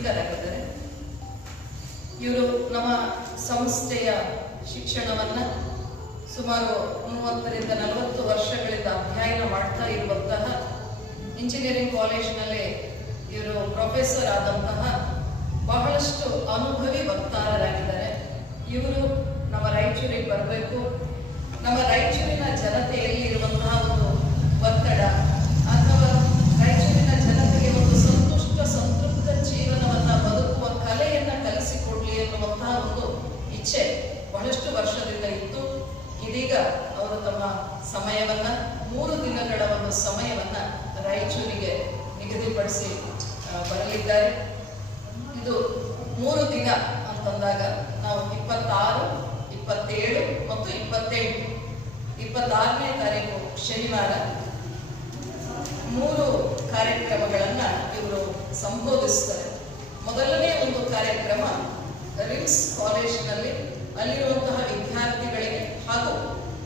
Speaker ಆಗಿದ್ದಾರೆ. ಇವರು ನಮ್ಮ ಸಂಸ್ಥೆಯ ಶಿಕ್ಷಣವನ್ನ ಸುಮಾರು 30 ರಿಂದ 40 ವರ್ಷಗಳಿಂದ ಅಧ್ಯಯನ ಮಾಡ್ತಾ ಇರುವಂತಹ ಇಂಜಿನಿಯರಿಂಗ್ ಕಾಲೇಜಿನಲ್ಲಿ ಇವರು ಪ್ರೊಫೆಸರ್ ಆದಂತಹ ಬಹಳಷ್ಟು ಅನುಭವಿ ವಕ್ತಾರರಾಗಿದ್ದಾರೆ. ಇವರು ನಮ್ಮ ರಾಯಚೂರಿಗೆ ಬರಬೇಕು, ನಮ್ಮ ರಾಯಚೂರಿನ ಜನತೆಯಲ್ಲಿ ಇರುವಂತಹ ಒಂದು ಒತ್ತಡ ಅಥವಾ ರಾಯಚೂರಿನ ಜನತೆಗೆ ಒಂದು ಸಂತೃಪ್ತ ಜೀವನವನ್ನ ಬದುಕುವ ಕಲೆಯನ್ನ ಕಲಿಸಿಕೊಡ್ಲಿ ಎನ್ನುವಂತಹ ಒಂದು ಇಚ್ಛೆ ಬಹಳಷ್ಟು ವರ್ಷದಿಂದ ಇತ್ತು. ಇದೀಗ ಅವರು ತಮ್ಮ ಸಮಯವನ್ನ 3 ದಿನಗಳ ಒಂದು ಸಮಯವನ್ನ ರಾಯಚೂರಿಗೆ ನಿಗದಿಪಡಿಸಿ ಬರಲಿದ್ದಾರೆ. ಇದು 3 ದಿನ ಅಂತಂದಾಗ ನಾವು 26, 27 ಮತ್ತು 28, 26ನೇ ತಾರೀಕು ಶನಿವಾರ 3 ಕಾರ್ಯಕ್ರಮಗಳನ್ನ ಇವರು ಸಂಬೋಧಿಸ್ತಾರೆ. ಮೊದಲನೇ ಒಂದು ಕಾರ್ಯಕ್ರಮ ರಿಮ್ಸ್ ಕಾಲೇಜಿನಲ್ಲಿ ಅಲ್ಲಿರುವಂತಹ ವಿದ್ಯಾರ್ಥಿಗಳಿಗೆ ಹಾಗೂ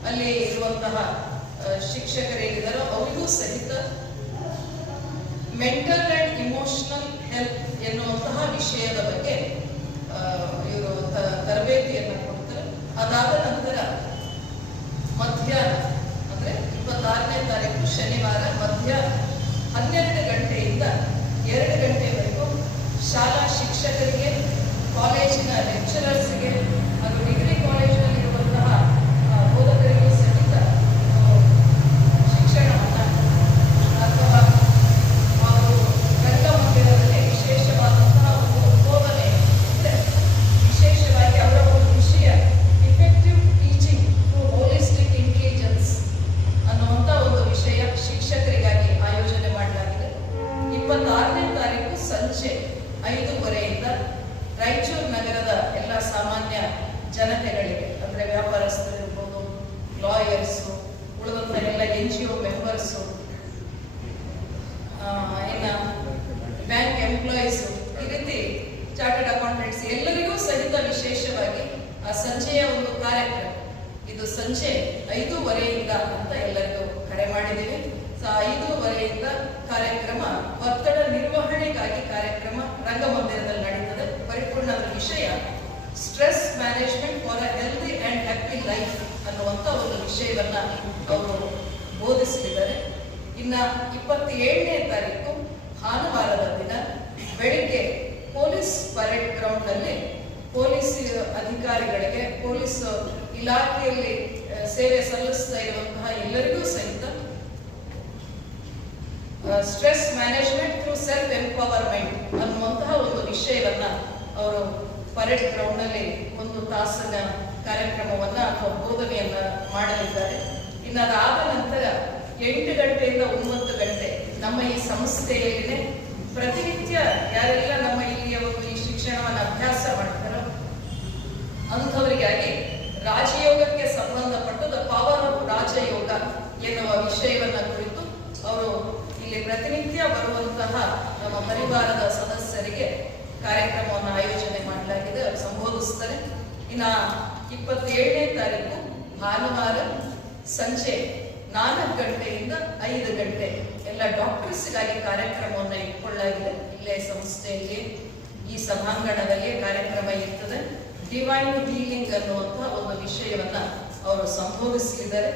ಅಲ್ಲಿ ಇರುವಂತಹ ಶಿಕ್ಷಕರೇನಿದ್ದಾರೋ ಅವರಿಗೂ ಸಹಿತ ಮೆಂಟಲ್ ಅಂಡ್ ಇಮೋಷನಲ್ ಹೆಲ್ತ್ ಎನ್ನುವಂತಹ ವಿಷಯದ ಬಗ್ಗೆ ಇವರು ತರಬೇತಿಯನ್ನು ಕೊಡ್ತಾರೆ. ಅದಾದ ನಂತರ ಮಧ್ಯಾಹ್ನ ಅಂದ್ರೆ 26ನೇ ತಾರೀಕು ಶನಿವಾರ ಮಧ್ಯಾಹ್ನ 12 ಗಂಟೆಯಿಂದ 2 ಗಂಟೆವರೆಗೂ ಶಾಲಾ ಶಿಕ್ಷಕರಿಗೆ, ಕಾಲೇಜಿನ ಲೆಕ್ಚರರ್ಸ್ಗೆ ಹಾಗೂ ಡಿಗ್ರಿ ಕಾಲೇಜಿನಲ್ಲಿ ಇರುವಂತಹ ಬೋಧಕರಿಗೂ ಸಹಿತ ಶಿಕ್ಷಣವನ್ನ ಅಥವಾ ಅವರು ರಂಗಮಂದಿರದಲ್ಲಿ ವಿಶೇಷವಾದಂತಹ ಒಂದು ಬೋಧನೆ ಅಂದ್ರೆ ವಿಶೇಷವಾಗಿ ಅವರ ಒಂದು ವಿಷಯ effective teaching through holistic intelligence ಅನ್ನುವಂಥ ಒಂದು ವಿಷಯ ಶಿಕ್ಷಕರಿಗಾಗಿ ಆಯೋಜನೆ ಮಾಡಲಾಗಿದೆ. 26ನೇ ತಾರೀಕು ಸಂಜೆ 5:30ರಿಂದ ರಾಯಚೂರು ನಗರದ ಎಲ್ಲ ಸಾಮಾನ್ಯ ಜನತೆಗಳಿಗೆ ಅಂದ್ರೆ ವ್ಯಾಪಾರಸ್ಥರು ಇರ್ಬೋದು, ಲಾಯರ್ಸು, ಉಳಿದಂತ ಎಲ್ಲ NGO ಮೆಂಬರ್ಸು, ಇನ್ನ ಬ್ಯಾಂಕ್ ಎಂಪ್ಲಾಯೀಸು, ಈ ರೀತಿ ಚಾರ್ಟರ್ಡ್ ಅಕೌಂಟೆಂಟ್ಸ್ ಎಲ್ಲರಿಗೂ ಸಹಿತ ವಿಶೇಷವಾಗಿ ಆ ಸಂಜೆಯ ಒಂದು ಕಾರ್ಯಕ್ರಮ ಇದು ಸಂಜೆ 5:30ರಿಂದ ಅಂತ ಎಲ್ಲರಿಗೂ ಕರೆ ಮಾಡಿದ್ದೀವಿ. 5:30ರಿಂದ ಕಾರ್ಯಕ್ರಮ ಒತ್ತಡ ನಿರ್ವಹಣೆಗಾಗಿ ಕಾರ್ಯಕ್ರಮ ರಂಗಮಂದಿರದಲ್ಲಿ ನಡೀತದೆ. ಪರಿಪೂರ್ಣ ವಿಷಯ stress management for a healthy and happy life ಅನ್ನುವಂಥ ಒಂದು ವಿಷಯವನ್ನ ಅವರು ಬೋಧಿಸಲಿದ್ದಾರೆ. ಇನ್ನ 27ನೇ ತಾರೀಕು ಭಾನುವಾರದ ದಿನ ಬೆಳಿಗ್ಗೆ ಪೊಲೀಸ್ ಪರೇಡ್ ಗ್ರೌಂಡ್ ನಲ್ಲಿ ಪೊಲೀಸ್ ಅಧಿಕಾರಿಗಳಿಗೆ, ಪೊಲೀಸ್ ಇಲಾಖೆಯಲ್ಲಿ ಸೇವೆ ಸಲ್ಲಿಸ್ತಾ ಇರುವಂತಹ ಎಲ್ಲರಿಗೂ ಸಹಿತ stress management through self empowerment ಅನ್ನುವಂತಹ ಒಂದು ವಿಷಯವನ್ನ ಅವರು ಪರೇಡ್ ಗ್ರೌಂಡ್ ನಲ್ಲಿ 1 ತಾಸಿನ ಕಾರ್ಯಕ್ರಮವನ್ನ ಅಥವಾ ಬೋಧನೆಯನ್ನ ಮಾಡಲಿದ್ದಾರೆ. ಇನ್ನು ಅದಾದ ನಂತರ 8 ಗಂಟೆಯಿಂದ 9 ಗಂಟೆ ನಮ್ಮ ಈ ಸಂಸ್ಥೆಯಲ್ಲಿನೇ ಪ್ರತಿನಿತ್ಯ ಯಾರೆಲ್ಲ ನಮ್ಮ ಇಲ್ಲಿಯ ಒಂದು ಈ ಶಿಕ್ಷಣವನ್ನು ಅಭ್ಯಾಸ ಮಾಡ್ತಾರೋ ಅಂಥವರಿಗಾಗಿ ರಾಜಯೋಗಕ್ಕೆ ಸಂಬಂಧಪಟ್ಟ ದ ಪವರ್ ಆಫ್ ರಾಜಯೋಗ ಎನ್ನುವ ವಿಷಯವನ್ನ ಕುರಿತು ಅವರು ಇಲ್ಲಿ ಪ್ರತಿನಿತ್ಯ ಬರುವಂತಹ ನಮ್ಮ ಪರಿವಾರದ ಸದಸ್ಯರಿಗೆ ಕಾರ್ಯಕ್ರಮವನ್ನು ಆಯೋಜನೆ ಮಾಡಲಾಗಿದೆ. ಅವರು ಸಂಬೋಧಿಸ್ತಾರೆ. ಇನ್ನು 27ನೇ ತಾರೀಕು ಭಾನುವಾರ ಸಂಜೆ 4 ಗಂಟೆಯಿಂದ 5 ಗಂಟೆ ಎಲ್ಲ ಡಾಕ್ಟರ್ಸ್ಗಾಗಿ ಕಾರ್ಯಕ್ರಮವನ್ನು ಇಟ್ಕೊಳ್ಳಲಾಗಿದೆ. ಇಲ್ಲೇ ಸಂಸ್ಥೆಯಲ್ಲಿ ಈ ಸಭಾಂಗಣದಲ್ಲಿ ಕಾರ್ಯಕ್ರಮ ಇರ್ತದೆ. ಡಿವೈನ್ ಹೀಲಿಂಗ್ ಅನ್ನುವಂತಹ ಒಂದು ವಿಷಯವನ್ನ ಅವರು ಸಂಬೋಧಿಸಲಿದ್ದಾರೆ.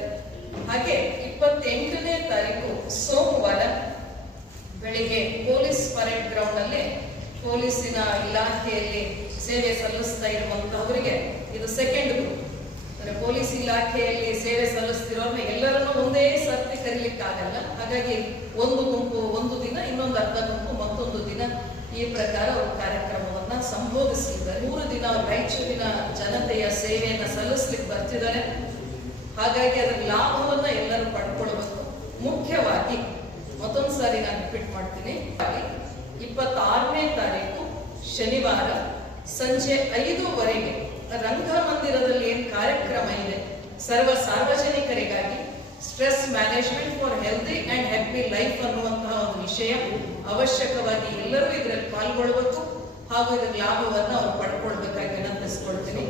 ಹಾಗೆ 28ನೇ ತಾರೀಕು ಸೋಮವಾರ ಬೆಳಿಗ್ಗೆ ಪೊಲೀಸ್ ಪರೇಡ್ ಗ್ರೌಂಡ್ ಅಲ್ಲಿ ಪೊಲೀಸಿನ ಇಲಾಖೆಯಲ್ಲಿ ಸೇವೆ ಸಲ್ಲಿಸ್ತಾ ಇರುವಂತಹವರಿಗೆ ಇದು ಸೆಕೆಂಡ್ ಗ್ರೂಪ್ ಅಂದ್ರೆ ಪೊಲೀಸ್ ಇಲಾಖೆಯಲ್ಲಿ ಸೇವೆ ಸಲ್ಲಿಸ್ತಿರೋರ್ನ ಎಲ್ಲರನ್ನೂ ಒಂದೇ ಸರ್ತಿ ಕರೀಲಿಕ್ಕಾಗಲ್ಲ. ಹಾಗಾಗಿ ಒಂದು ಗುಂಪು ಒಂದು ದಿನ, ಇನ್ನೊಂದು ಅರ್ಧ ಗುಂಪು ಮತ್ತೊಂದು ದಿನ, ಈ ಪ್ರಕಾರ ಅವರು ಕಾರ್ಯಕ್ರಮವನ್ನ ಸಂಬೋಧಿಸಿದ್ದಾರೆ. 3 ದಿನ ರಾಯಚೂರಿನ ಜನತೆಯ ಸೇವೆಯನ್ನ ಸಲ್ಲಿಸ್ಲಿಕ್ಕೆ ಬರ್ತಿದ್ದಾರೆ. ಹಾಗಾಗಿ ಅದರ ಲಾಭವನ್ನ ಎಲ್ಲರೂ ಪಡ್ಕೊಳ್ಬೇಕು. ಮುಖ್ಯವಾಗಿ ಮತ್ತೊಂದು ಸಾರಿ ನಾನು ರಿಪೀಟ್ ಮಾಡ್ತೀನಿ. 26ನೇ ತಾರೀಕು ಶನಿವಾರ ಸಂಜೆ 5:30ಗೆ ರಂಗಮಂದಿರದಲ್ಲಿ ಏನು ಕಾರ್ಯಕ್ರಮ ಇದೆ ಸಾರ್ವಜನಿಕರಿಗಾಗಿ stress management for healthy and happy life ಅನ್ನುವಂತಹ ಒಂದು ವಿಷಯ ಅವಶ್ಯಕವಾಗಿ ಎಲ್ಲರೂ ಇದರಲ್ಲಿ ಪಾಲ್ಗೊಳ್ಳಬೇಕು ಹಾಗೂ ಇದರ ಲಾಭವನ್ನು ಅವರು ಪಡ್ಕೊಳ್ಬೇಕಾಗಿ ವಿನಂತಿಸ್ಕೊಳ್ತೀನಿ.